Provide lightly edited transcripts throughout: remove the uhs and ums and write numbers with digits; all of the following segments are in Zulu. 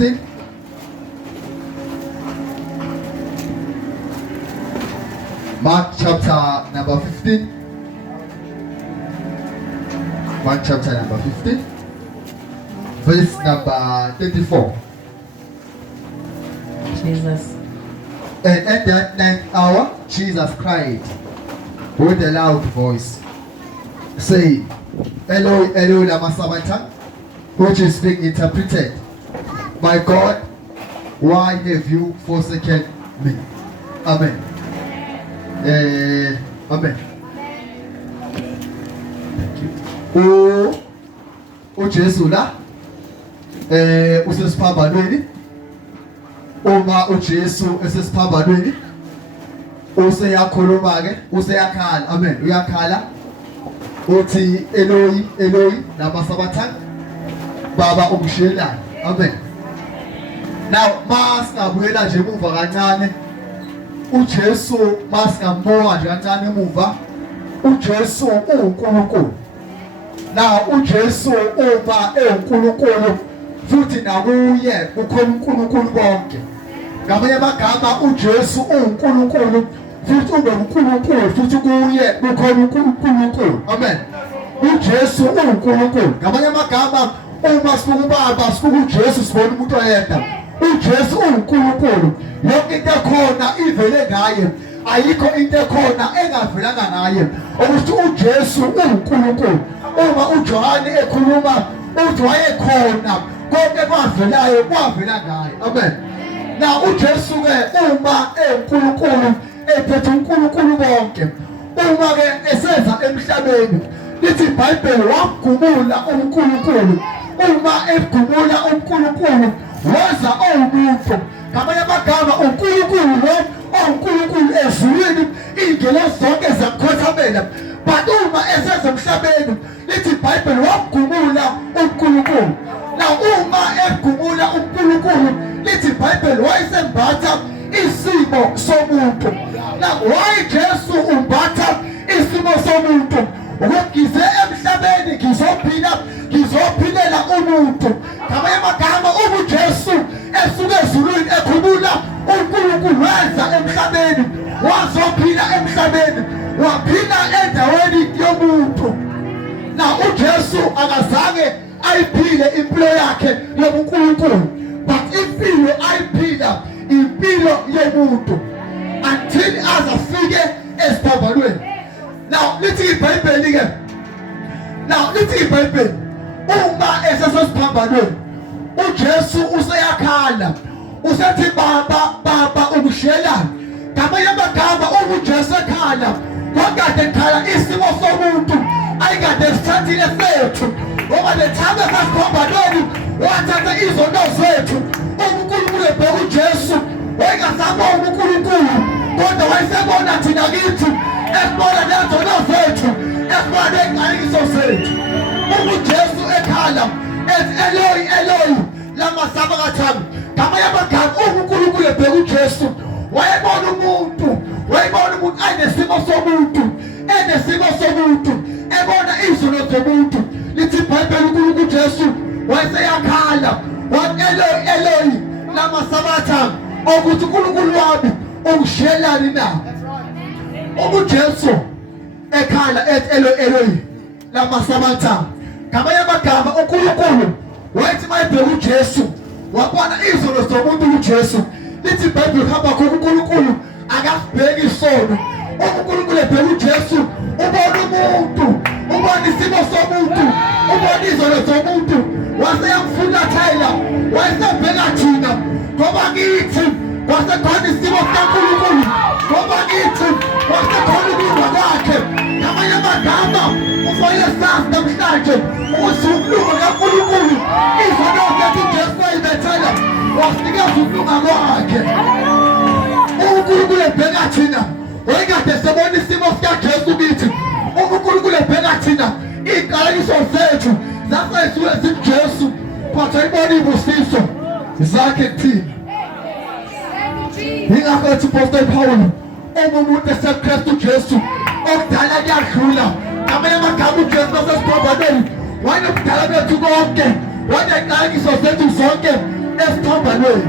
15. Mark chapter number 15. Mark chapter number 15. Verse number 34. Jesus. And at that ninth hour, Jesus cried with a loud voice, saying, Eloi, Eloi, lama sabachthani, which is being interpreted, my God, why have you forsaken me? Amen. Amen. Thank you. uJesu la usesiphambanweni. Uma uJesu esesiphambanweni useyakhuluma ke, useyakhala. Amen. Uyakhala uthi Eloi, Eloi, lama sabachthani, Baba ungishiyelani. Amen. Now masingabuyela nje emuva kancane, uJesu masingambuka nje kancane emuva, uJesu uNkulunkulu. Now uJesu uma eNkulunkulu futhi nakuye kukhona uNkulunkulu konke. Ngamanye amagama uJesu uNkulunkulu futhi uNkulunkulu futhi kuye kukhona uNkulunkulu. Amen. uJesu uNkulunkulu. Ngamanye amagama uma sibuka uBaba sibuka uJesu sibona umuntu oyedwa. uJesu uNkulunkulu. Yonke into ekhona ivele ngaye. Ayikho into ekhona engavelanga ngaye. Ukuthi uJesu uNkulunkulu. Uma uJohane ekhuluma uthi wayekhona konke kwavelayo kwavela ngaye. Amen. Na uJesu ke uma eNkulunkulu ephethe uNkulunkulu bonke, uma ke eseza emhlabeni lithi iBhayibheli wagumula uNkulunkulu. Uma egumula uNkulunkulu waza umuntu. Ngamanye amagama uNkulunkulu lo uNkulunkulu ezulwini ingelosi zonke zamkhothamela. But uma eseza emhlabeni lithi iBhayibheli wagumula uNkulunkulu. Now uma egumula uNkulunkulu lithi iBhayibheli wayesembatha isimo somuntu. Now why Jesu umbatha isimo somuntu? Ukugize emhlabeni ngizophilela umuntu. Ngamanye amagama uJesu esuke ezulwini ekhulula uNkulunkulu wenza emhlabeni, wazophila emhlabeni, waphila endaweni yomuntu. Now uJesu akazange ayiphile impilo yakhe yobuNkulunkulu, but impilo ayiphila impilo yomuntu until azafike esiphambanweni. Now lithi iBhayibheli ke, now lithi iBhayibheli uma esesiphambanweni uJesu useyakhala usethi baba ungishiyelani. Ngamanye amagama uJesu ekhala wakade ekhala isimo somuntu ayikade sithathile sethu. Ngoba le time esiphambanweni wathatha izono zethu. uNkulunkulu ebheka uJesu wayengazama uNkulunkulu kodwa wayesebona thina kithi, esibona lezono zethu, esibona nengcayiso zethu. uJesu ekhala ethi Eloi, Eloi, lama sabachthani. Ngamanye amagama uNkulunkulu ebheka uJesu wayebona umuntu enesimo somuntu, ebona izono zomuntu. Lithi iBhayibheli uNkulunkulu uJesu wayeseyakhala wathi Eloi, Eloi, lama sabachthani, ukuthi uNkulunkulu wami ungishiyelani na. uJesu ekhala ethi Eloi, Eloi, lama sabachthani. Ngamanye amagama uNkulunkulu wathi mayebheka uJesu wabona izono zomuntu uJesu. Lithi iBhayibheli hamba kuNkulunkulu akasibheki isono. uNkulunkulu ebheka uJesu ubona umuntu, ubona isimo somuntu, ubona izono zomuntu. Waseyamfulathela, wayesebheka thina ngoba kithi kwasekhona isimo sikaNkulunkulu, ngoba kithi kwasekhona ukulunga kwakhe. Ngamanye amagama ufanele sazi namhlanje ukuthi ukulunga kaNkulunkulu izono zethu uJesu wayibethela wasinikeza ukulunga kwakhe. uNkulunkulu ebheka thina wayekade sebona isimo sikaJesu kithi. uNkulunkulu ebheka thina iqalekiso zethu zasayisuke ziJesu, but ayibona ibusiso zakhe kuthina. Yingakho ethi uPostoli Pawulo umuntu eseKristu Jesu okudala kuyadlula. Ngamanye amagama uJesu wasesiphambanweni wanobudala bethu konke, waneqalekiso zethu zonke esiphambanweni esiphambanweni,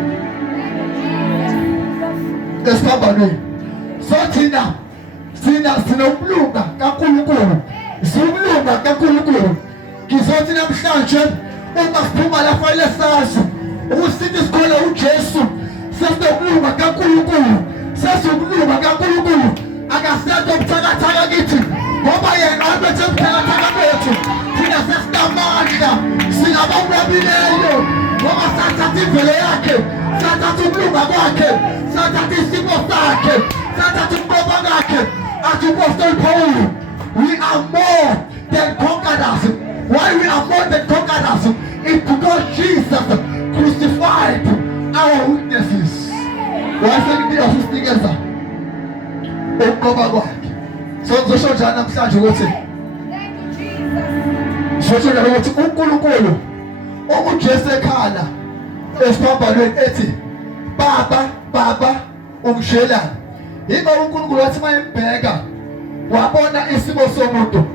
esiphambanweni. So thina sinokulunga kaNkulunkulu, sikulunga kaNkulunkulu. Ngizothi namhlanje uma siphuma la fanele sazi ukuthi sithi sikholwa uJesu, sesinokulunga kaNkulunkulu, sesikulunga kaNkulunkulu. Akasekho ubuthakathaka kithi ngoba yena abethe ubuthakathaka bethu. Thina sesinamandla, singabanqabileyo ngoba sathatha imvelo yakhe, sathatha ukulunga kwakhe, sathatha isimo sakhe, sathatha ukuqoba kwakhe. Athi uPostoli Paul, we are more than conquerors. Why we are more than conquerors? It's because Jesus crucified our weaknesses. Wayesenikile wasinikeza ukuqoba kwakhe. So ngizosho njani namhlanje ukuthi ukuthi uNkulunkulu okuJesu ekhala esiphambanweni ethi Baba ungishelani. Yingoba uNkulunkulu wathi mayembheka wabona isimo somuntu,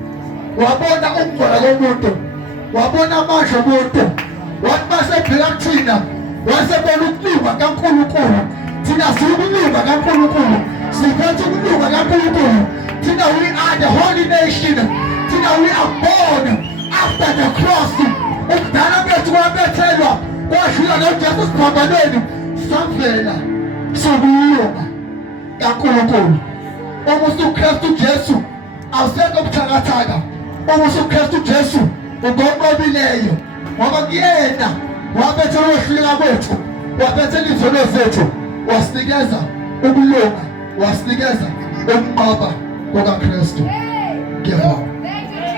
wabona ukungcola komuntu, wabona amandla omuntu, wathi masebheka kuthina wasebona ukulunga kaNkulunkulu. Thina sikulunga kaNkulunkulu, siphethe ukulunga kaNkulunkulu. Thina we are the holy nation. Thina we are born after the cross. Ukudala bethu kwabethelwa kwashila noJesu esiphambanweni samvela sokulunga kaNkulunkulu. Uma usuKristu Jesu awusekho ubuthakathaka. Uma usuKristu Jesu ugonqobileyo ngoba kuyena wabethela ukwehluleka kwethu, wabethela izono zethu, wasinikeza ukulunga, wasinikeza ukunqoba kukaKristu. Ngiyabonga.